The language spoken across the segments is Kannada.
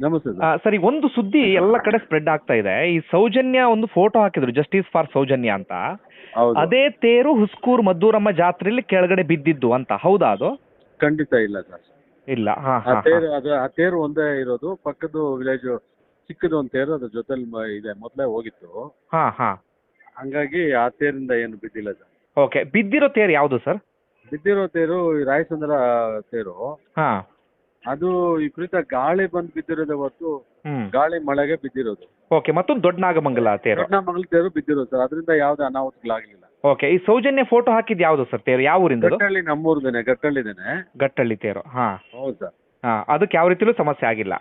ಸರ್. ಒಂದು ಸುದ್ದಿ ಎಲ್ಲ ಕಡೆ ಸ್ಪ್ರೆಡ್ ಆಗ್ತಾ ಇದೆ. ಈ ಸೌಜನ್ಯ ಒಂದು ಫೋಟೋ ಹಾಕಿದ್ರು ಜಸ್ಟಿಸ್ ಫಾರ್ ಸೌಜನ್ಯ ಅಂತ. ಅದೇ ತೇರು ಹುಸ್ಕೂರ್ ಮದ್ದೂರಮ್ಮ ಜಾತ್ರೆಯಲ್ಲಿ ಕೆಳಗಡೆ ಬಿದ್ದಿದ್ದು ಅಂತ. ಹೌದಾ ಅದು? ಖಂಡಿತ ಇಲ್ಲ ಸರ್. ಇಲ್ಲ. ಆ ತೇರು ಅದು ಆ ತೇರು ಒಂದೇ ಇರೋದು. ಪಕ್ಕದ ವಿಲೇಜ್ ಚಿಕ್ಕದು ಒಂದು ತೇರು ಅದ್ರ ಜೊತೆಲಿ ಮ- ಇದೆ. ಮೊದ್ಲೇ ಹೋಗಿತ್ತು. ಹಾ ಹಾ. ಹಂಗಾಗಿ ಆ ತೇರಿಂದ ಏನು ಬಿದ್ದಿಲ್ಲ ಸರ್. ಓಕೆ. ಬಿದ್ದಿರೋ ತೇರು ಯಾವುದು ಸರ್? ಬಿದ್ದಿರೋ ತೇರು ರಾಯಸಂದ್ರ ರಾಯಚಂದ್ರ ತೇರು. ಹಾ. ಅದು ವಿಪರೀತ ಗಾಳಿ ಬಂದು ಬಿದ್ದಿರೋದೇ ಹೊತ್ತು ಹ್ಮ್. ಗಾಳಿ ಮಳೆಗೆ ಬಿದ್ದಿರೋದು. ಓಕೆ ಮತ್ತೊಂದು ದೊಡ್ಡ ನಾಗಮಂಗಲ ತೇರು. ದೊಡ್ಡ ಮಗಳ ತೇರು ಬಿದ್ದಿರೋದು ಸರ್. ಅದರಿಂದ ಯಾವುದೇ ಅನಾಹುತಗಳಾಗಲಿಲ್ಲ. ಓಕೆ ಈ ಸೌಜನ್ಯ ಫೋಟೋ ಹಾಕಿದ್ ಯಾವ್ದು ಸರ್ ತೇರು? ಯಾವ ಊರಿಂದ ಗಟ್ಟಳ್ಳಿ ನಮ್ಮೂರ್ದೇನೆ ಗಟ್ಟಳ್ಳಿದೇನೆ. ಗಟ್ಟಳ್ಳಿ ತೇರು ಹಾ. ಹೌದು ಸರ್. ಹಾ ಅದಕ್ಕೆ ಯಾವ ರೀತಿಲೂ ಸಮಸ್ಯೆ ಆಗಿಲ್ಲ.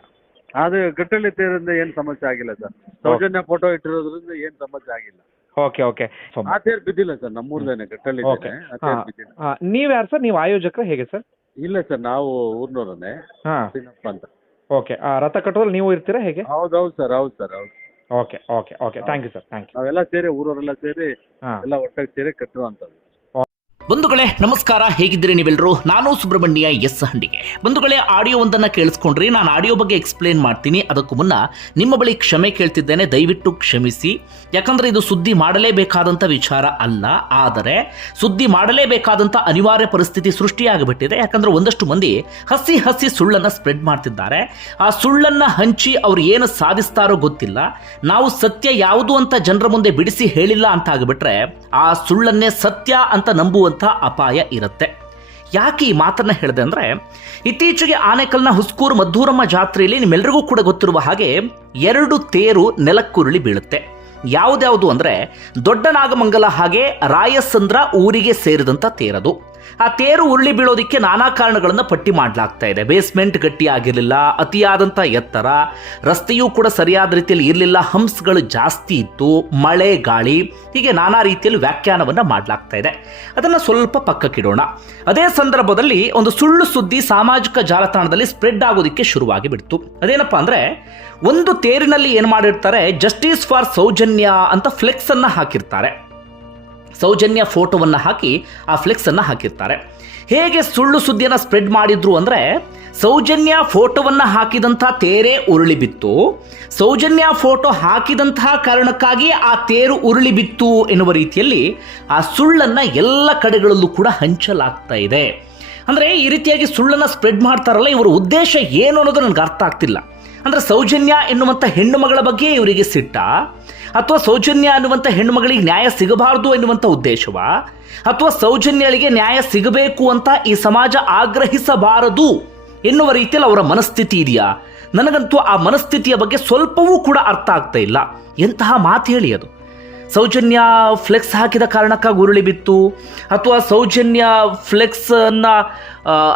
ಅದು ಗಟ್ಟಳ್ಳಿ ತೇರಿಂದ ಏನ್ ಸಮಸ್ಯೆ ಆಗಿಲ್ಲ ಸರ್. ಸೌಜನ್ಯ ಫೋಟೋ ಇಟ್ಟಿರೋದ್ರಿಂದ ಏನ್ ಸಮಸ್ಯೆ ಆಗಿಲ್ಲ. ಓಕೆ ಓಕೆ ಆ ತೇರು ಬಿದ್ದಿಲ್ಲ ಸರ್ ನಮ್ಮೂರ್ದೇನೆ ಗಟ್ಟಳ್ಳಿ ನೀವ್ ಆ ತೇರು ಹಾ. ಬಿದ್ದಿಲ್ಲ. ನೀವು ಯಾರು ಸರ್? ನೀವು ಆಯೋಜಕರು ಹೇಗೆ ಸರ್? ಇಲ್ಲ ಸರ್ ನಾವು ಊರ್ನವರನ್ನೇ. ಹಾ. ಸೀನಪ್ಪ ಅಂತ. ಓಕೆ ರಥ ಕಟ್ಟೋದ್ರಲ್ಲಿ ನೀವು ಇರ್ತೀರಾ ಹೇಗೆ? ಹೌದೌದು ಸರ್ ಹೌದು ಸರ್ ಹೌದು okay okay okay. Thank you sir thank you ನಾವೆಲ್ಲ ಸೇರಿ ಊರವರೆಲ್ಲ ಸೇರಿ ಹಾಂ. ಎಲ್ಲ ಒಟ್ಟಾಗಿ ಸೇರಿ ಕಟ್ಟುವಂಥದ್ದು. ಬಂಧುಗಳೇ, ನಮಸ್ಕಾರ. ಹೇಗಿದ್ದೀರಿ ನೀವೆಲ್ಲರೂ ನಾನು ಸುಬ್ರಹ್ಮಣ್ಯ ಎಸ್ ಹಂಡಿಗೆ. ಬಂಧುಗಳೇ, ಆಡಿಯೋ ಒಂದನ್ನ ಕೇಳಿಸ್ಕೊಂಡ್ರಿ. ನಾನು ಆಡಿಯೋ ಬಗ್ಗೆ ಎಕ್ಸ್ಪ್ಲೇನ್ ಮಾಡ್ತೀನಿ. ಅದಕ್ಕೂ ಮುನ್ನ ನಿಮ್ಮ ಬಳಿ ಕ್ಷಮೆ ಕೇಳ್ತಿದ್ದೇನೆ. ದಯವಿಟ್ಟು ಕ್ಷಮಿಸಿ. ಯಾಕಂದ್ರೆ ಇದು ಸುದ್ದಿ ಮಾಡಲೇಬೇಕಾದಂಥ ವಿಚಾರ ಅಲ್ಲ. ಆದರೆ ಸುದ್ದಿ ಮಾಡಲೇಬೇಕಾದಂಥ ಅನಿವಾರ್ಯ ಪರಿಸ್ಥಿತಿ ಸೃಷ್ಟಿಯಾಗಿಬಿಟ್ಟಿದೆ. ಯಾಕಂದ್ರೆ ಒಂದಷ್ಟು ಮಂದಿ ಹಸಿ ಹಸಿ ಸುಳ್ಳನ್ನು ಸ್ಪ್ರೆಡ್ ಮಾಡ್ತಿದ್ದಾರೆ. ಆ ಸುಳ್ಳನ್ನು ಹಂಚಿ ಅವ್ರು ಏನು ಸಾಧಿಸ್ತಾರೋ ಗೊತ್ತಿಲ್ಲ. ನಾವು ಸತ್ಯ ಯಾವುದು ಅಂತ ಜನರ ಮುಂದೆ ಬಿಡಿಸಿ ಹೇಳಿಲ್ಲ ಅಂತ ಆಗಿಬಿಟ್ರೆ ಆ ಸುಳ್ಳನ್ನೇ ಸತ್ಯ ಅಂತ ನಂಬುವಂಥ ಅಪಾಯ ಇರುತ್ತೆ. ಯಾಕೆ ಈ ಮಾತನ್ನ ಹೇಳಿದೆ ಅಂದ್ರೆ, ಇತ್ತೀಚೆಗೆ ಆನೆಕಲ್ನ ಹುಸ್ಕೂರು ಮದ್ದೂರಮ್ಮ ಜಾತ್ರೆಯಲ್ಲಿ ನಿಮ್ಮೆಲ್ಲರಿಗೂ ಕೂಡ ಗೊತ್ತಿರುವ ಹಾಗೆ ಎರಡು ತೇರು ನೆಲಕ್ಕುರುಳಿ ಬೀಳುತ್ತೆ. ಯಾವ್ದ್ಯಾವುದು ಅಂದರೆ ದೊಡ್ಡ ನಾಗಮಂಗಲ ಹಾಗೆ ರಾಯಸಂದ್ರ ಊರಿಗೆ ಸೇರಿದಂಥ ತೇರದು. ಆ ತೇರು ಉರುಳಿ ಬೀಳೋದಕ್ಕೆ ನಾನಾ ಕಾರಣಗಳನ್ನು ಪಟ್ಟಿ ಮಾಡಲಾಗ್ತಾ ಇದೆ. ಬೇಸ್ಮೆಂಟ್ ಗಟ್ಟಿ ಆಗಿರಲಿಲ್ಲ ಅತಿಯಾದಂಥ ಎತ್ತರ, ರಸ್ತೆಯೂ ಕೂಡ ಸರಿಯಾದ ರೀತಿಯಲ್ಲಿ ಇರಲಿಲ್ಲ ಹಂಸ್ಗಳು ಜಾಸ್ತಿ ಇತ್ತು, ಮಳೆ, ಗಾಳಿ, ಹೀಗೆ ನಾನಾ ರೀತಿಯಲ್ಲಿ ವ್ಯಾಖ್ಯಾನವನ್ನು ಮಾಡಲಾಗ್ತಾ ಇದೆ. ಅದನ್ನು ಸ್ವಲ್ಪ ಪಕ್ಕಕ್ಕಿಡೋಣ. ಅದೇ ಸಂದರ್ಭದಲ್ಲಿ ಒಂದು ಸುಳ್ಳು ಸುದ್ದಿ ಸಾಮಾಜಿಕ ಜಾಲತಾಣದಲ್ಲಿ ಸ್ಪ್ರೆಡ್ ಆಗೋದಕ್ಕೆ ಶುರುವಾಗಿ ಬಿಡ್ತು. ಅದೇನಪ್ಪ ಅಂದ್ರೆ ಒಂದು ತೇರಿನಲ್ಲಿ ಏನು ಮಾಡಿರ್ತಾರೆ? ಜಸ್ಟಿಸ್ ಫಾರ್ ಸೌಜನ್ಯ ಅಂತ ಫ್ಲೆಕ್ಸ್ ಅನ್ನ ಹಾಕಿರ್ತಾರೆ. ಸೌಜನ್ಯ ಫೋಟೋವನ್ನು ಹಾಕಿ ಆ ಫ್ಲೆಕ್ಸ್ ಅನ್ನ ಹಾಕಿರ್ತಾರೆ. ಹೇಗೆ ಸುಳ್ಳು ಸುದ್ದಿಯನ್ನು ಸ್ಪ್ರೆಡ್ ಮಾಡಿದ್ರು ಅಂದ್ರೆ, ಸೌಜನ್ಯ ಫೋಟೋವನ್ನು ಹಾಕಿದಂಥ ತೇರೇ ಉರುಳಿ ಬಿತ್ತು. ಸೌಜನ್ಯ ಫೋಟೋ ಹಾಕಿದಂತಹ ಕಾರಣಕ್ಕಾಗಿ ಆ ತೇರು ಉರುಳಿ ಬಿತ್ತು ಎನ್ನುವ ರೀತಿಯಲ್ಲಿ ಆ ಸುಳ್ಳನ್ನ ಎಲ್ಲ ಕಡೆಗಳಲ್ಲೂ ಕೂಡ ಹಂಚಲಾಗ್ತಾ ಇದೆ. ಅಂದ್ರೆ ಈ ರೀತಿಯಾಗಿ ಸುಳ್ಳನ್ನ ಸ್ಪ್ರೆಡ್ ಮಾಡ್ತಾರಲ್ಲ, ಇವರ ಉದ್ದೇಶ ಏನು ಅನ್ನೋದು ನನಗೆ ಅರ್ಥ ಆಗ್ತಿಲ್ಲ. ಅಂದ್ರೆ ಸೌಜನ್ಯ ಎನ್ನುವಂಥ ಹೆಣ್ಣು ಮಗಳ ಬಗ್ಗೆ ಇವರಿಗೆ ಸಿಟ್ಟ? ಅಥವಾ ಸೌಜನ್ಯ ಅನ್ನುವಂಥ ಹೆಣ್ಣು ಮಗಳಿಗೆ ನ್ಯಾಯ ಸಿಗಬಾರದು ಎನ್ನುವಂಥ ಉದ್ದೇಶವ? ಅಥವಾ ಸೌಜನ್ಯಳಿಗೆ ನ್ಯಾಯ ಸಿಗಬೇಕು ಅಂತ ಈ ಸಮಾಜ ಆಗ್ರಹಿಸಬಾರದು ಎನ್ನುವ ರೀತಿಯಲ್ಲಿ ಅವರ ಮನಸ್ಥಿತಿ ಇದೆಯಾ? ನನಗಂತೂ ಆ ಮನಸ್ಥಿತಿಯ ಬಗ್ಗೆ ಸ್ವಲ್ಪವೂ ಕೂಡ ಅರ್ಥ ಆಗ್ತಾ ಇಲ್ಲ. ಎಂತಹ ಮಾತು ಹೇಳಿ ಅದು? ಸೌಜನ್ಯ ಫ್ಲೆಕ್ಸ್ ಹಾಕಿದ ಕಾರಣಕ್ಕಾಗಿ ಉರುಳಿ ಬಿತ್ತು. ಅಥವಾ ಸೌಜನ್ಯ ಫ್ಲೆಕ್ಸನ್ನು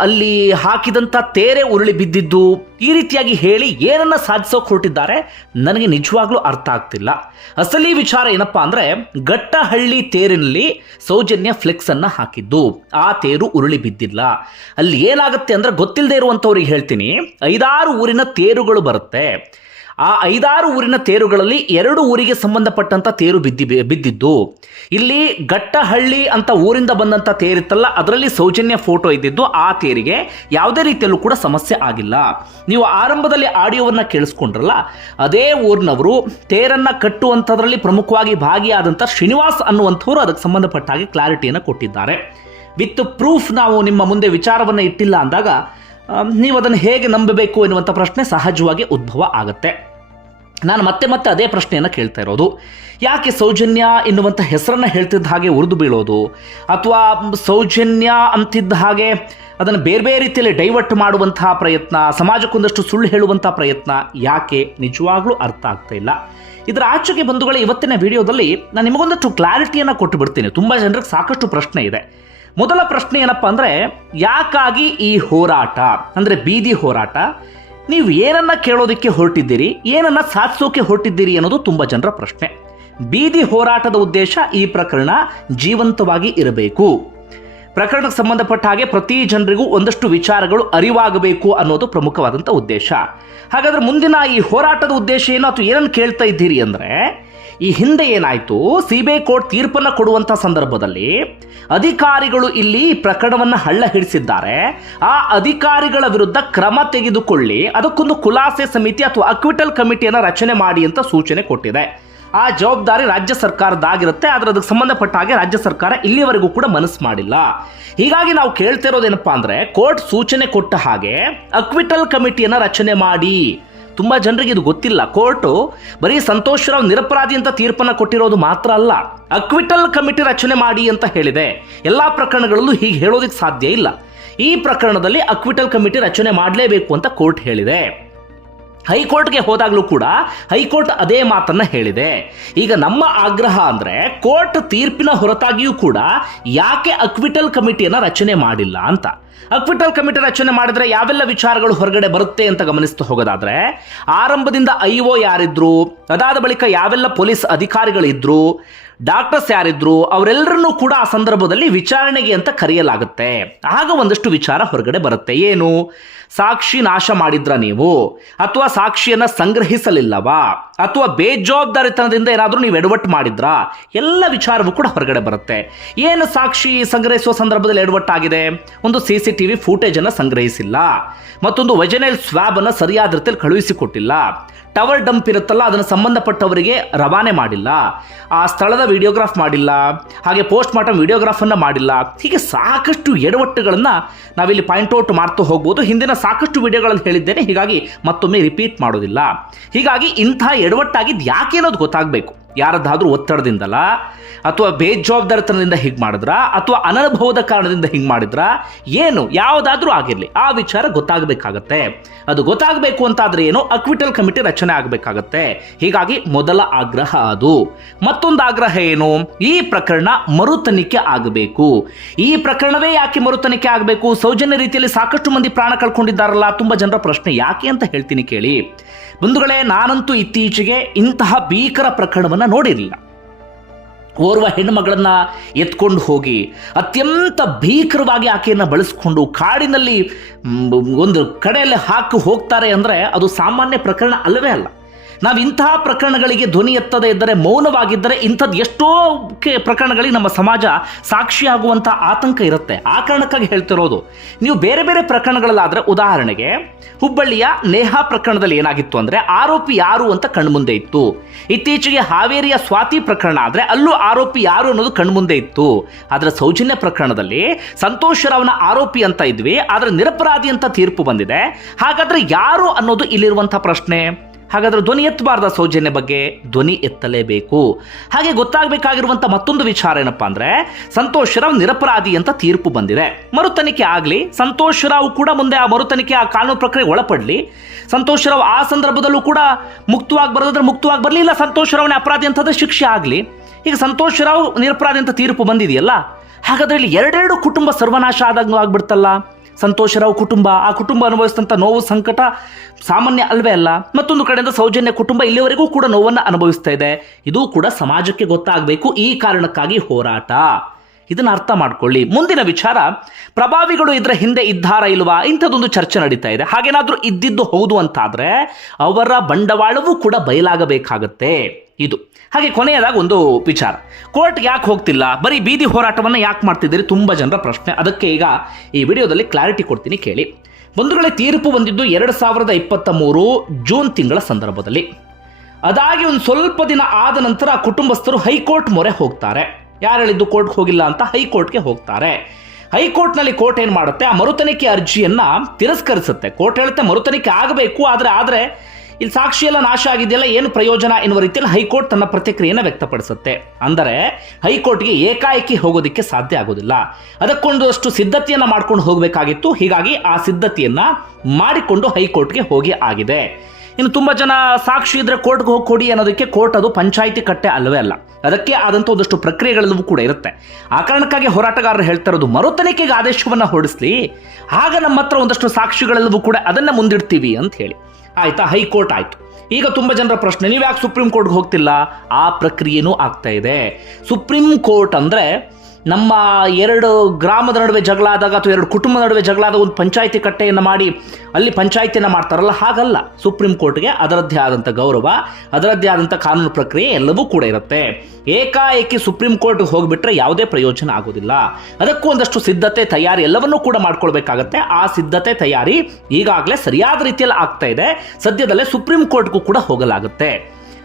ಅಲ್ಲಿ ಹಾಕಿದಂಥ ತೇರೆ ಉರುಳಿ ಬಿದ್ದಿದ್ದು. ಈ ರೀತಿಯಾಗಿ ಹೇಳಿ ಏನನ್ನು ಸಾಧಿಸೋಕೆ ಹೊರಟಿದ್ದಾರೆ ನನಗೆ ನಿಜವಾಗ್ಲೂ ಅರ್ಥ ಆಗ್ತಿಲ್ಲ. ಅಸಲಿ ವಿಚಾರ ಏನಪ್ಪ ಅಂದರೆ, ಗಟ್ಟಹಳ್ಳಿ ತೇರಿನಲ್ಲಿ ಸೌಜನ್ಯ ಫ್ಲೆಕ್ಸನ್ನು ಹಾಕಿದ್ದು. ಆ ತೇರು ಉರುಳಿ ಬಿದ್ದಿಲ್ಲ. ಅಲ್ಲಿ ಏನಾಗುತ್ತೆ ಅಂದರೆ ಗೊತ್ತಿಲ್ಲದೆ ಇರುವಂಥವ್ರಿಗೆ ಹೇಳ್ತೀನಿ. ಐದಾರು ಊರಿನ ತೇರುಗಳು ಬರುತ್ತೆ. ಆ ಐದಾರು ಊರಿನ ತೇರುಗಳಲ್ಲಿ ಎರಡು ಊರಿಗೆ ಸಂಬಂಧಪಟ್ಟಂತ ತೇರು ಬಿದ್ದಿ ಬಿದ್ದಿದ್ದು. ಇಲ್ಲಿ ಗಟ್ಟಹಳ್ಳಿ ಅಂತ ಊರಿಂದ ಬಂದಂತ ತೇರಿತ್ತಲ್ಲ, ಅದರಲ್ಲಿ ಸೌಜನ್ಯ ಫೋಟೋ ಇದ್ದಿದ್ದು ಆ ತೇರಿಗೆ ಯಾವುದೇ ರೀತಿಯಲ್ಲೂ ಕೂಡ ಸಮಸ್ಯೆ ಆಗಿಲ್ಲ. ನೀವು ಆರಂಭದಲ್ಲಿ ಆಡಿಯೋವನ್ನ ಕೇಳಿಸ್ಕೊಂಡ್ರಲ್ಲ, ಅದೇ ಊರಿನವರು ತೇರನ್ನ ಕಟ್ಟುವಂಥದ್ರಲ್ಲಿ ಪ್ರಮುಖವಾಗಿ ಭಾಗಿಯಾದಂಥ ಶ್ರೀನಿವಾಸ್ ಅನ್ನುವಂಥವ್ರು ಅದಕ್ಕೆ ಸಂಬಂಧಪಟ್ಟ ಹಾಗೆ ಕ್ಲಾರಿಟಿಯನ್ನು ಕೊಟ್ಟಿದ್ದಾರೆ. ವಿತ್ ಪ್ರೂಫ್ ನಾವು ನಿಮ್ಮ ಮುಂದೆ ವಿಚಾರವನ್ನು ಇಟ್ಟಿಲ್ಲ ಅಂದಾಗ ನೀವು ಅದನ್ನು ಹೇಗೆ ನಂಬಬೇಕು ಎನ್ನುವಂಥ ಪ್ರಶ್ನೆ ಸಹಜವಾಗಿ ಉದ್ಭವ ಆಗುತ್ತೆ. ನಾನು ಮತ್ತೆ ಮತ್ತೆ ಅದೇ ಪ್ರಶ್ನೆಯನ್ನು ಕೇಳ್ತಾ ಇರೋದು. ಯಾಕೆ ಸೌಜನ್ಯ ಎನ್ನುವಂಥ ಹೆಸರನ್ನು ಹೇಳ್ತಿದ್ದ ಹಾಗೆ ಉರಿದು ಬೀಳೋದು? ಅಥವಾ ಸೌಜನ್ಯ ಅಂತಿದ್ದ ಹಾಗೆ ಅದನ್ನು ಬೇರೆ ಬೇರೆ ರೀತಿಯಲ್ಲಿ ಡೈವರ್ಟ್ ಮಾಡುವಂತಹ ಪ್ರಯತ್ನ, ಸಮಾಜಕ್ಕೊಂದಷ್ಟು ಸುಳ್ಳು ಹೇಳುವಂಥ ಪ್ರಯತ್ನ ಯಾಕೆ? ನಿಜವಾಗ್ಲೂ ಅರ್ಥ ಆಗ್ತಾ ಇಲ್ಲ. ಇದರ ಆಚೆಗೆ ಬಂಧುಗಳ, ಇವತ್ತಿನ ವಿಡಿಯೋದಲ್ಲಿ ನಾನು ನಿಮಗೊಂದಷ್ಟು ಕ್ಲಾರಿಟಿಯನ್ನು ಕೊಟ್ಟು ಬಿಡ್ತೀನಿ. ತುಂಬ ಜನರಿಗೆ ಸಾಕಷ್ಟು ಪ್ರಶ್ನೆ ಇದೆ. ಮೊದಲ ಪ್ರಶ್ನೆ ಏನಪ್ಪ ಅಂದರೆ, ಯಾಕಾಗಿ ಈ ಹೋರಾಟ? ಅಂದರೆ ಬೀದಿ ಹೋರಾಟ. ನೀವು ಏನನ್ನ ಕೇಳೋದಕ್ಕೆ ಹೊರಟಿದ್ದೀರಿ, ಏನನ್ನ ಸಾಧಿಸೋಕೆ ಹೊರಟಿದ್ದೀರಿ ಅನ್ನೋದು ತುಂಬ ಜನರ ಪ್ರಶ್ನೆ. ಬೀದಿ ಹೋರಾಟದ ಉದ್ದೇಶ ಈ ಪ್ರಕರಣ ಜೀವಂತವಾಗಿ ಇರಬೇಕು. ಪ್ರಕರಣಕ್ಕೆ ಸಂಬಂಧಪಟ್ಟ ಹಾಗೆ ಪ್ರತಿ ಜನರಿಗೂ ಒಂದಷ್ಟು ವಿಚಾರಗಳು ಅರಿವಾಗಬೇಕು ಅನ್ನೋದು ಪ್ರಮುಖವಾದಂಥ ಉದ್ದೇಶ. ಹಾಗಾದ್ರೆ ಮುಂದಿನ ಈ ಹೋರಾಟದ ಉದ್ದೇಶ ಏನು? ಅಥವಾ ಏನನ್ನು ಕೇಳ್ತಾ ಇದ್ದೀರಿ ಅಂದರೆ ಈ ಹಿಂದೆ ಏನಾಯ್ತು? ಸಿಬಿಐ ಕೋರ್ಟ್ ತೀರ್ಪನ್ನು ಕೊಡುವಂಥ ಸಂದರ್ಭದಲ್ಲಿ ಅಧಿಕಾರಿಗಳು ಇಲ್ಲಿ ಪ್ರಕರಣವನ್ನು ಹಳ್ಳ ಹಿಡಿಸಿದ್ದಾರೆ ಆ ಅಧಿಕಾರಿಗಳ ವಿರುದ್ಧ ಕ್ರಮ ತೆಗೆದುಕೊಳ್ಳಿ. ಅದಕ್ಕೊಂದು ಖುಲಾಸೆ ಸಮಿತಿ ಅಥವಾ ಅಕ್ವಿಟಲ್ ಕಮಿಟಿಯನ್ನು ರಚನೆ ಮಾಡಿ ಅಂತ ಸೂಚನೆ ಕೊಟ್ಟಿದೆ. ಆ ಜವಾಬ್ದಾರಿ ರಾಜ್ಯ ಸರ್ಕಾರದಾಗಿರುತ್ತೆ ಆದರೆ ಅದಕ್ಕೆ ಸಂಬಂಧಪಟ್ಟ ಹಾಗೆ ರಾಜ್ಯ ಸರ್ಕಾರ ಇಲ್ಲಿವರೆಗೂ ಕೂಡ ಮನಸ್ಸು ಮಾಡಿಲ್ಲ. ಹೀಗಾಗಿ ನಾವು ಕೇಳ್ತಿರೋದೇನಪ್ಪ ಅಂದರೆ, ಕೋರ್ಟ್ ಸೂಚನೆ ಕೊಟ್ಟ ಹಾಗೆ ಅಕ್ವಿಟಲ್ ಕಮಿಟಿಯನ್ನು ರಚನೆ ಮಾಡಿ. ತುಂಬಾ ಜನರಿಗೆ ಇದು ಗೊತ್ತಿಲ್ಲ. ಕೋರ್ಟು ಬರೀ ಸಂತೋಷ್ ರಾವ್ ನಿರಪರಾಧಿ ಅಂತ ತೀರ್ಪನ್ನ ಕೊಟ್ಟಿರೋದು ಮಾತ್ರ ಅಲ್ಲ, ಅಕ್ವಿಟಲ್ ಕಮಿಟಿ ರಚನೆ ಮಾಡಿ ಅಂತ ಹೇಳಿದೆ. ಎಲ್ಲ ಪ್ರಕರಣಗಳಲ್ಲೂ ಹೀಗೆ ಹೇಳೋದಕ್ಕೆ ಸಾಧ್ಯ ಇಲ್ಲ. ಈ ಪ್ರಕರಣದಲ್ಲಿ ಅಕ್ವಿಟಲ್ ಕಮಿಟಿ ರಚನೆ ಮಾಡಲೇಬೇಕು ಅಂತ ಕೋರ್ಟ್ ಹೇಳಿದೆ. ಹೈಕೋರ್ಟ್ಗೆ ಹೋದಾಗಲೂ ಕೂಡ ಹೈಕೋರ್ಟ್ ಅದೇ ಮಾತನ್ನು ಹೇಳಿದೆ. ಈಗ ನಮ್ಮ ಆಗ್ರಹ ಅಂದರೆ ಕೋರ್ಟ್ ತೀರ್ಪಿನ ಹೊರತಾಗಿಯೂ ಕೂಡ ಯಾಕೆ ಅಕ್ವಿಟಲ್ ಕಮಿಟಿಯನ್ನು ರಚನೆ ಮಾಡಿಲ್ಲ ಅಂತ. ಅಕ್ವಿಟಲ್ ಕಮಿಟಿ ರಚನೆ ಮಾಡಿದ್ರೆ ಯಾವೆಲ್ಲ ವಿಚಾರಗಳು ಹೊರಗಡೆ ಬರುತ್ತೆ ಅಂತ ಗಮನಿಸ್ತಾ ಹೋಗೋದಾದರೆ, ಆರಂಭದಿಂದ ಐ ಒ ಯಾರಿದ್ರು, ಅದಾದ ಬಳಿಕ ಯಾವೆಲ್ಲ ಪೊಲೀಸ್ ಅಧಿಕಾರಿಗಳಿದ್ರು ಡಾಕ್ಟರ್ಸ್ ಯಾರಿದ್ರು ಅವರೆಲ್ಲರನ್ನೂ ಕೂಡ ಆ ಸಂದರ್ಭದಲ್ಲಿ ವಿಚಾರಣೆಗೆ ಅಂತ ಕರೆಯಲಾಗುತ್ತೆ. ಆಗ ಒಂದಷ್ಟು ವಿಚಾರ ಹೊರಗಡೆ ಬರುತ್ತೆ. ಏನು? ಸಾಕ್ಷಿ ನಾಶ ಮಾಡಿದ್ರ ನೀವು? ಅಥವಾ ಸಾಕ್ಷಿಯನ್ನ ಸಂಗ್ರಹಿಸಲಿಲ್ಲವಾ? ಅಥವಾ ಬೇಜವಾಬ್ದಾರಿತನದಿಂದ ಏನಾದರೂ ನೀವು ಎಡವಟ್ಟು ಮಾಡಿದ್ರಾ? ಎಲ್ಲ ವಿಚಾರವೂ ಕೂಡ ಹೊರಗಡೆ ಬರುತ್ತೆ. ಏನು ಸಾಕ್ಷಿ ಸಂಗ್ರಹಿಸುವ ಸಂದರ್ಭದಲ್ಲಿ ಎಡವಟ್ಟಾಗಿದೆ ಒಂದು ಸಿ ಸಿ ಟಿ ವಿ ಫೂಟೇಜನ್ನು ಸಂಗ್ರಹಿಸಿಲ್ಲ. ಮತ್ತೊಂದು ವೆಜನೈಲ್ ಸ್ವಾಬನ್ನು ಸರಿಯಾದ ರೀತಿಯಲ್ಲಿ ಕಳುಹಿಸಿಕೊಟ್ಟಿಲ್ಲ. ಟವರ್ ಡಂಪ್ ಇರುತ್ತಲ್ಲ, ಅದನ್ನು ಸಂಬಂಧಪಟ್ಟವರಿಗೆ ರವಾನೆ ಮಾಡಿಲ್ಲ. ಆ ಸ್ಥಳದ ವಿಡಿಯೋಗ್ರಾಫ್ ಮಾಡಿಲ್ಲ, ಹಾಗೆ ಪೋಸ್ಟ್ ಮಾರ್ಟಮ್ ವಿಡಿಯೋಗ್ರಾಫನ್ನು ಮಾಡಿಲ್ಲ. ಹೀಗೆ ಸಾಕಷ್ಟು ಎಡವಟ್ಟುಗಳನ್ನು ನಾವಿಲ್ಲಿ ಪಾಯಿಂಟ್ ಔಟ್ ಮಾಡ್ತಾ ಹೋಗ್ಬೋದು. ಹಿಂದಿನ ಸಾಕಷ್ಟು ವಿಡಿಯೋಗಳಲ್ಲಿ ಹೇಳಿದ್ದೇನೆ, ಹೀಗಾಗಿ ಮತ್ತೊಮ್ಮೆ ರಿಪೀಟ್ ಮಾಡೋದಿಲ್ಲ. ಹೀಗಾಗಿ ಇಂಥ ಎಡವಟ್ಟಾಗಿದ್ದು ಯಾಕೆ ಅನ್ನೋದು ಗೊತ್ತಾಗಬೇಕು. ಯಾರದ್ದಾದ್ರೂ ಒತ್ತಡದಿಂದಲ್ಲ ಅಥವಾ ಬೇಜವಾಬ್ದಾರಿತನದಿಂದ ಹೀಗೆ ಮಾಡಿದ್ರ? ಅಥವಾ ಅನನುಭವದ ಕಾರಣದಿಂದ ಹಿಂಗೆ ಮಾಡಿದ್ರ? ಏನು? ಯಾವುದಾದ್ರೂ ಆಗಿರಲಿ. ಆ ವಿಚಾರ ಗೊತ್ತಾಗಬೇಕಾಗತ್ತೆ. ಅದು ಗೊತ್ತಾಗಬೇಕು ಅಂತಾದ್ರೆ ಏನು ಅಕ್ವಿಟಲ್ ಕಮಿಟಿ ರಚನೆ ಆಗಬೇಕಾಗತ್ತೆ. ಹೀಗಾಗಿ ಮೊದಲ ಆಗ್ರಹ ಅದು. ಮತ್ತೊಂದು ಆಗ್ರಹ ಏನು? ಈ ಪ್ರಕರಣ ಮರು ತನಿಖೆ ಆಗಬೇಕು. ಈ ಪ್ರಕರಣವೇ ಯಾಕೆ ಮರು ತನಿಖೆ ಆಗಬೇಕು? ಸೌಜನ್ಯ ರೀತಿಯಲ್ಲಿ ಸಾಕಷ್ಟು ಮಂದಿ ಪ್ರಾಣ ಕಳ್ಕೊಂಡಿದ್ದಾರಲ್ಲ, ತುಂಬಾ ಜನರ ಪ್ರಶ್ನೆ ಯಾಕೆ ಅಂತ ಹೇಳ್ತೀನಿ ಕೇಳಿ. ಬಂಧುಗಳೇ, ನಾನಂತೂ ಇತ್ತೀಚೆಗೆ ಇಂತಹ ಭೀಕರ ಪ್ರಕರಣವನ್ನ ನೋಡಿರಲಿಲ್ಲ. ಓರ್ವ ಹೆಣ್ಣುಮಗಳನ್ನ ಎತ್ಕೊಂಡು ಹೋಗಿ ಅತ್ಯಂತ ಭೀಕರವಾಗಿ ಆಕೆಯನ್ನು ಬಳಸ್ಕೊಂಡು ಕಾಡಿನಲ್ಲಿ ಒಂದು ಕಡೆಯಲ್ಲಿ ಹಾಕಿ ಹೋಗ್ತಾರೆ ಅಂದರೆ ಅದು ಸಾಮಾನ್ಯ ಪ್ರಕರಣ ಅಲ್ಲವೇ ಅಲ್ಲ. ನಾವು ಇಂತಹ ಪ್ರಕರಣಗಳಿಗೆ ಧ್ವನಿ ಎತ್ತದೇ ಇದ್ದರೆ, ಮೌನವಾಗಿದ್ದರೆ ಇಂಥದ್ದು ಎಷ್ಟೋ ಪ್ರಕರಣಗಳಿಗೆ ನಮ್ಮ ಸಮಾಜ ಸಾಕ್ಷಿಯಾಗುವಂಥ ಆತಂಕ ಇರುತ್ತೆ. ಆ ಕಾರಣಕ್ಕಾಗಿ ಹೇಳ್ತಿರೋದು, ನೀವು ಬೇರೆ ಬೇರೆ ಪ್ರಕರಣಗಳಲ್ಲಾದರೆ ಉದಾಹರಣೆಗೆ, ಹುಬ್ಬಳ್ಳಿಯ ನೇಹಾ ಪ್ರಕರಣದಲ್ಲಿ ಏನಾಗಿತ್ತು ಅಂದರೆ, ಆರೋಪಿ ಯಾರು ಅಂತ ಕಣ್ಮುಂದೆ ಇತ್ತು. ಇತ್ತೀಚೆಗೆ ಹಾವೇರಿಯ ಸ್ವಾತಿ ಪ್ರಕರಣ ಆದರೆ, ಅಲ್ಲೂ ಆರೋಪಿ ಯಾರು ಅನ್ನೋದು ಕಣ್ಮುಂದೆ ಇತ್ತು. ಆದರೆ ಸೌಜನ್ಯ ಪ್ರಕರಣದಲ್ಲಿ ಸಂತೋಷ್ ರಾವ್ನ ಆರೋಪಿ ಅಂತ ಇದ್ವಿ, ಆದರೆ ನಿರಪರಾಧಿ ಅಂತ ತೀರ್ಪು ಬಂದಿದೆ. ಹಾಗಾದರೆ ಯಾರು ಅನ್ನೋದು ಇಲ್ಲಿರುವಂಥ ಪ್ರಶ್ನೆ? ಹಾಗಾದ್ರೆ ಧ್ವನಿ ಎತ್ತಬಾರ್ದ ಸೌಜನ್ಯ ಬಗ್ಗೆ? ಧ್ವನಿ ಎತ್ತಲೇಬೇಕು. ಹಾಗೆ ಗೊತ್ತಾಗಬೇಕಾಗಿರುವಂಥ ಮತ್ತೊಂದು ವಿಚಾರ ಏನಪ್ಪಾ ಅಂದ್ರೆ, ಸಂತೋಷ್ ರಾವ್ ನಿರಪರಾಧಿ ಅಂತ ತೀರ್ಪು ಬಂದಿದೆ. ಮರುತನಿಕೆ ಆಗಲಿ, ಸಂತೋಷ್ ರಾವ್ ಕೂಡ ಮುಂದೆ ಆ ಮರು ತನಿಖೆ ಆ ಕಾನೂನು ಪ್ರಕ್ರಿಯೆ ಒಳಪಡಲಿ. ಸಂತೋಷ್ ರಾವ್ ಆ ಸಂದರ್ಭದಲ್ಲೂ ಕೂಡ ಮುಕ್ತವಾಗಿ ಬರೋದಾದ್ರೆ ಮುಕ್ತವಾಗಿ ಬರಲಿ ಇಲ್ಲ ಸಂತೋಷ್ ರಾವ್ನೇ ಅಪರಾಧಿ ಅಂತಂದ್ರೆ ಶಿಕ್ಷೆ ಆಗಲಿ. ಈಗ ಸಂತೋಷ್ ರಾವ್ ನಿರಪರಾಧಿ ಅಂತ ತೀರ್ಪು ಬಂದಿದೆಯಲ್ಲ, ಹಾಗಾದ್ರೆ ಇಲ್ಲಿ ಎರಡೆರಡು ಕುಟುಂಬ ಸರ್ವನಾಶ ಆದಂಗೆ ಆಗ್ಬಿಡ್ತಲ್ಲ? ಸಂತೋಷ್ ರಾವ್ ಕುಟುಂಬ. ಆ ಕುಟುಂಬ ಅನುಭವಿಸಿದಂಥ ನೋವು ಸಂಕಟ ಸಾಮಾನ್ಯ ಅಲ್ವೇ ಅಲ್ಲ, ಮತ್ತೊಂದು ಕಡೆಯಿಂದ ಸೌಜನ್ಯ ಕುಟುಂಬ ಇಲ್ಲಿವರೆಗೂ ಕೂಡ ನೋವನ್ನು ಅನುಭವಿಸ್ತಾ ಇದೆ. ಇದು ಕೂಡ ಸಮಾಜಕ್ಕೆ ಗೊತ್ತಾಗಬೇಕು ಈ ಕಾರಣಕ್ಕಾಗಿ ಹೋರಾಟ. ಇದನ್ನ ಅರ್ಥ ಮಾಡ್ಕೊಳ್ಳಿ. ಮುಂದಿನ ವಿಚಾರ, ಪ್ರಭಾವಿಗಳು ಇದರ ಹಿಂದೆ ಇದ್ದಾರಾ ಇಲ್ವಾ? ಇಂಥದ್ದೊಂದು ಚರ್ಚೆ ನಡೀತಾ ಇದೆ. ಹಾಗೇನಾದರೂ ಇದ್ದಿದ್ದು ಹೌದು ಅಂತಾದರೆ ಅವರ ಬಂಡವಾಳವೂ ಕೂಡ ಬಯಲಾಗಬೇಕಾಗತ್ತೆ. ಇದು. ಹಾಗೆ ಕೊನೆಯದಾಗಿ ಒಂದು ವಿಚಾರ. ಕೋರ್ಟ್ ಯಾಕೆ ಹೋಗ್ತಿಲ್ಲ? ಬರೀ ಬೀದಿ ಹೋರಾಟವನ್ನು ಯಾಕೆ ಮಾಡ್ತಿದ್ದೀರಿ? ತುಂಬ ಜನರ ಪ್ರಶ್ನೆ. ಅದಕ್ಕೆ ಈಗ ಈ ವಿಡಿಯೋದಲ್ಲಿ ಕ್ಲಾರಿಟಿ ಕೊಡ್ತೀನಿ ಕೇಳಿ. ಬಂಧುಗಳೇ, ತೀರ್ಪು ಬಂದಿದ್ದು ಎರಡು ಸಾವಿರದ ಇಪ್ಪತ್ತ ಮೂರು ಜೂನ್ ತಿಂಗಳ ಸಂದರ್ಭದಲ್ಲಿ. ಅದಾಗಿ ಒಂದು ಸ್ವಲ್ಪ ದಿನ ಆದ ನಂತರ ಕುಟುಂಬಸ್ಥರು ಹೈಕೋರ್ಟ್ ಮೊರೆ ಹೋಗ್ತಾರೆ. ಯಾರು ಹೇಳಿದ್ದು ಕೋರ್ಟ್ಗೆ ಹೋಗಿಲ್ಲ ಅಂತ ಹೈಕೋರ್ಟ್ಗೆ ಹೋಗ್ತಾರೆ. ಹೈಕೋರ್ಟ್ನಲ್ಲಿ ಕೋರ್ಟ್ ಏನು ಮಾಡುತ್ತೆ? ಆ ಮರುತನಿಕೆ ಅರ್ಜಿಯನ್ನು ತಿರಸ್ಕರಿಸುತ್ತೆ. ಕೋರ್ಟ್ ಹೇಳುತ್ತೆ ಮರುತನಿಕೆ ಆಗಬೇಕು, ಆದರೆ ಆದರೆ ಇಲ್ಲಿ ಸಾಕ್ಷಿ ಎಲ್ಲ ನಾಶ ಆಗಿದೆಯಲ್ಲ, ಏನು ಪ್ರಯೋಜನ ಎನ್ನುವ ರೀತಿಯಲ್ಲಿ ಹೈಕೋರ್ಟ್ ತನ್ನ ಪ್ರತಿಕ್ರಿಯೆಯನ್ನು ವ್ಯಕ್ತಪಡಿಸುತ್ತೆ. ಅಂದರೆ ಹೈಕೋರ್ಟ್ಗೆ ಏಕಾಏಕಿ ಹೋಗೋದಕ್ಕೆ ಸಾಧ್ಯ ಆಗೋದಿಲ್ಲ. ಅದಕ್ಕೊಂದಷ್ಟು ಸಿದ್ಧತೆಯನ್ನು ಮಾಡ್ಕೊಂಡು ಹೋಗಬೇಕಾಗಿತ್ತು. ಹೀಗಾಗಿ ಆ ಸಿದ್ಧತೆಯನ್ನು ಮಾಡಿಕೊಂಡು ಹೈಕೋರ್ಟ್ಗೆ ಹೋಗಿ ಆಗಿದೆ. ಇನ್ನು ತುಂಬ ಜನ ಸಾಕ್ಷಿ ಇದ್ರೆ ಕೋರ್ಟ್ಗೆ ಹೋಗಿ ಕೊಡಿ ಅನ್ನೋದಕ್ಕೆ ಕೋರ್ಟ್ ಅದು ಪಂಚಾಯಿತಿ ಕಟ್ಟೆ ಅಲ್ಲವೇ ಅಲ್ಲ. ಅದಕ್ಕೆ ಆದಂಥ ಒಂದಷ್ಟು ಪ್ರಕ್ರಿಯೆಗಳೆಲ್ಲವೂ ಕೂಡ ಇರುತ್ತೆ. ಆ ಕಾರಣಕ್ಕಾಗಿ ಹೋರಾಟಗಾರರು ಹೇಳ್ತಾ ಇರೋದು ಮರುತನಿಕೆಗೆ ಆದೇಶವನ್ನು ಹೊರಡಿಸ್ಲಿ. ಆಗ ನಮ್ಮ ಹತ್ರ ಒಂದಷ್ಟು ಸಾಕ್ಷಿಗಳೆಲ್ಲವೂ ಕೂಡ ಅದನ್ನು ಮುಂದಿಡ್ತೀವಿ ಅಂತ ಹೇಳಿ. ಆಯ್ತಾ? ಹೈಕೋರ್ಟ್ ಆಯಿತು. ಈಗ ತುಂಬ ಜನರ ಪ್ರಶ್ನೆ ನೀವು ಯಾಕೆ ಸುಪ್ರೀಂ ಕೋರ್ಟ್ಗೆ ಹೋಗ್ತಿಲ್ಲ? ಆ ಪ್ರಕ್ರಿಯೆನೂ ಆಗ್ತಾ ಇದೆ. ಸುಪ್ರೀಂ ಕೋರ್ಟ್ ಅಂದರೆ ನಮ್ಮ ಎರಡು ಗ್ರಾಮದ ನಡುವೆ ಜಗಳ ಆದಾಗ ಅಥವಾ ಎರಡು ಕುಟುಂಬದ ನಡುವೆ ಜಗಳ ಆದಾಗ ಒಂದು ಪಂಚಾಯಿತಿ ಕಟ್ಟೆಯನ್ನು ಮಾಡಿ ಅಲ್ಲಿ ಪಂಚಾಯಿತಿಯನ್ನು ಮಾಡ್ತಾರಲ್ಲ, ಹಾಗಲ್ಲ. ಸುಪ್ರೀಂ ಕೋರ್ಟ್ಗೆ ಅದರದ್ದೇ ಆದಂಥ ಗೌರವ, ಅದರದ್ದೇ ಆದಂಥ ಕಾನೂನು ಪ್ರಕ್ರಿಯೆ ಎಲ್ಲವೂ ಕೂಡ ಇರುತ್ತೆ. ಏಕಾಏಕಿ ಸುಪ್ರೀಂ ಕೋರ್ಟ್ಗೆ ಹೋಗಿಬಿಟ್ರೆ ಯಾವುದೇ ಪ್ರಯೋಜನ ಆಗೋದಿಲ್ಲ. ಅದಕ್ಕೂ ಒಂದಷ್ಟು ಸಿದ್ಧತೆ ತಯಾರಿ ಎಲ್ಲವನ್ನೂ ಕೂಡ ಮಾಡ್ಕೊಳ್ಬೇಕಾಗತ್ತೆ. ಆ ಸಿದ್ಧತೆ ತಯಾರಿ ಈಗಾಗಲೇ ಸರಿಯಾದ ರೀತಿಯಲ್ಲಿ ಆಗ್ತಾ ಇದೆ. ಸದ್ಯದಲ್ಲೇ ಸುಪ್ರೀಂ ಕೋರ್ಟ್ಗೂ ಕೂಡ ಹೋಗಲಾಗುತ್ತೆ.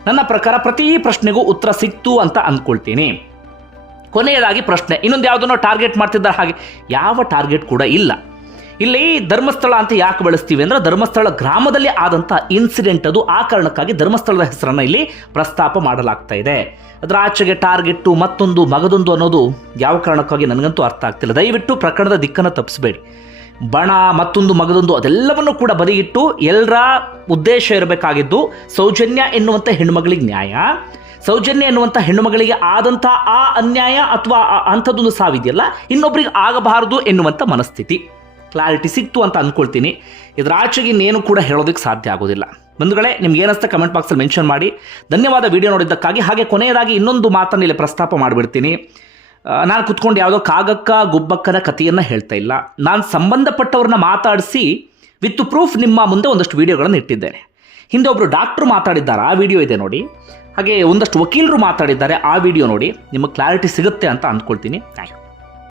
ನನ್ನ ಪ್ರಕಾರ ಪ್ರತಿ ಪ್ರಶ್ನೆಗೂ ಉತ್ತರ ಸಿಕ್ತು ಅಂತ ಅಂದ್ಕೊಳ್ತೀನಿ. ಕೊನೆಯದಾಗಿ ಪ್ರಶ್ನೆ, ಇನ್ನೊಂದು ಯಾವುದನ್ನೋ ಟಾರ್ಗೆಟ್ ಮಾಡ್ತಿದ್ದಾರೆ ಹಾಗೆ, ಯಾವ ಟಾರ್ಗೆಟ್ ಕೂಡ ಇಲ್ಲ. ಇಲ್ಲಿ ಧರ್ಮಸ್ಥಳ ಅಂತ ಯಾಕೆ ಬಳಸ್ತೀವಿ ಅಂದ್ರೆ, ಧರ್ಮಸ್ಥಳ ಗ್ರಾಮದಲ್ಲಿ ಆದಂಥ ಇನ್ಸಿಡೆಂಟ್ ಅದು, ಆ ಕಾರಣಕ್ಕಾಗಿ ಧರ್ಮಸ್ಥಳದ ಹೆಸರನ್ನು ಇಲ್ಲಿ ಪ್ರಸ್ತಾಪ ಮಾಡಲಾಗ್ತಾ ಇದೆ. ಅದರ ಆಚೆಗೆ ಟಾರ್ಗೆಟ್ಟು ಮತ್ತೊಂದು, ಮಗದೊಂದು ಅನ್ನೋದು ಯಾವ ಕಾರಣಕ್ಕಾಗಿ ನನಗಂತೂ ಅರ್ಥ ಆಗ್ತಿಲ್ಲ. ದಯವಿಟ್ಟು ಪ್ರಕರಣದ ದಿಕ್ಕನ್ನು ತಪ್ಪಿಸಬೇಡಿ. ಬಣ, ಮತ್ತೊಂದು, ಮಗದೊಂದು, ಅದೆಲ್ಲವನ್ನು ಕೂಡ ಬದಿಗಿಟ್ಟು ಎಲ್ಲರ ಉದ್ದೇಶ ಇರಬೇಕಾಗಿದ್ದು, ಸೌಜನ್ಯ ಎನ್ನುವಂಥ ಹೆಣ್ಮಗಳಿಗೆ ನ್ಯಾಯ. ಸೌಜನ್ಯ ಎನ್ನುವಂಥ ಹೆಣ್ಣುಮಗಳಿಗೆ ಆದಂಥ ಆ ಅನ್ಯಾಯ ಅಥವಾ ಅಂಥದ್ದೊಂದು ಸಾವಿದೆಯಲ್ಲ, ಇನ್ನೊಬ್ರಿಗೆ ಆಗಬಾರದು ಎನ್ನುವಂಥ ಮನಸ್ಥಿತಿ. ಕ್ಲಾರಿಟಿ ಸಿಕ್ತು ಅಂತ ಅಂದ್ಕೊಳ್ತೀನಿ ಇದರ ಆಚೆಗೆ ಇನ್ನೇನು ಕೂಡ ಹೇಳೋದಕ್ಕೆ ಸಾಧ್ಯ ಆಗೋದಿಲ್ಲ. ಬಂಧುಗಳೇ, ನಿಮ್ಗೆ ಏನಿಸ್ತಾ ಕಮೆಂಟ್ ಬಾಕ್ಸಲ್ಲಿ ಮೆನ್ಷನ್ ಮಾಡಿ. ಧನ್ಯವಾದ ವಿಡಿಯೋ ನೋಡಿದ್ದಕ್ಕಾಗಿ. ಹಾಗೆ ಕೊನೆಯದಾಗಿ ಇನ್ನೊಂದು ಮಾತನ್ನು ಇಲ್ಲಿ ಪ್ರಸ್ತಾಪ ಮಾಡಿಬಿಡ್ತೀನಿ. ನಾನು ಕುತ್ಕೊಂಡು ಯಾವುದೋ ಕಾಗಕ್ಕ, ಗುಬ್ಬಕ್ಕನ ಕಥೆಯನ್ನು ಹೇಳ್ತಾ ಇಲ್ಲ. ನಾನು ಸಂಬಂಧಪಟ್ಟವ್ರನ್ನ ಮಾತಾಡಿಸಿ ವಿತ್ ಪ್ರೂಫ್ ನಿಮ್ಮ ಮುಂದೆ ಒಂದಷ್ಟು ವಿಡಿಯೋಗಳನ್ನು ಇಟ್ಟಿದ್ದೇನೆ. ಹಿಂದೆ ಒಬ್ಬರು ಡಾಕ್ಟ್ರು ಮಾತಾಡಿದ್ದಾರೆ? ಆ ವಿಡಿಯೋ ಇದೆ ನೋಡಿ. ಹಾಗೆ ಒಂದಷ್ಟು ವಕೀಲರು ಮಾತಾಡಿದ್ದಾರೆ. ಆ ವಿಡಿಯೋ ನೋಡಿ ನಿಮಗೆ ಕ್ಲಾರಿಟಿ ಸಿಗುತ್ತೆ ಅಂತ ಅಂದ್ಕೊಳ್ತೀನಿ. Thank you.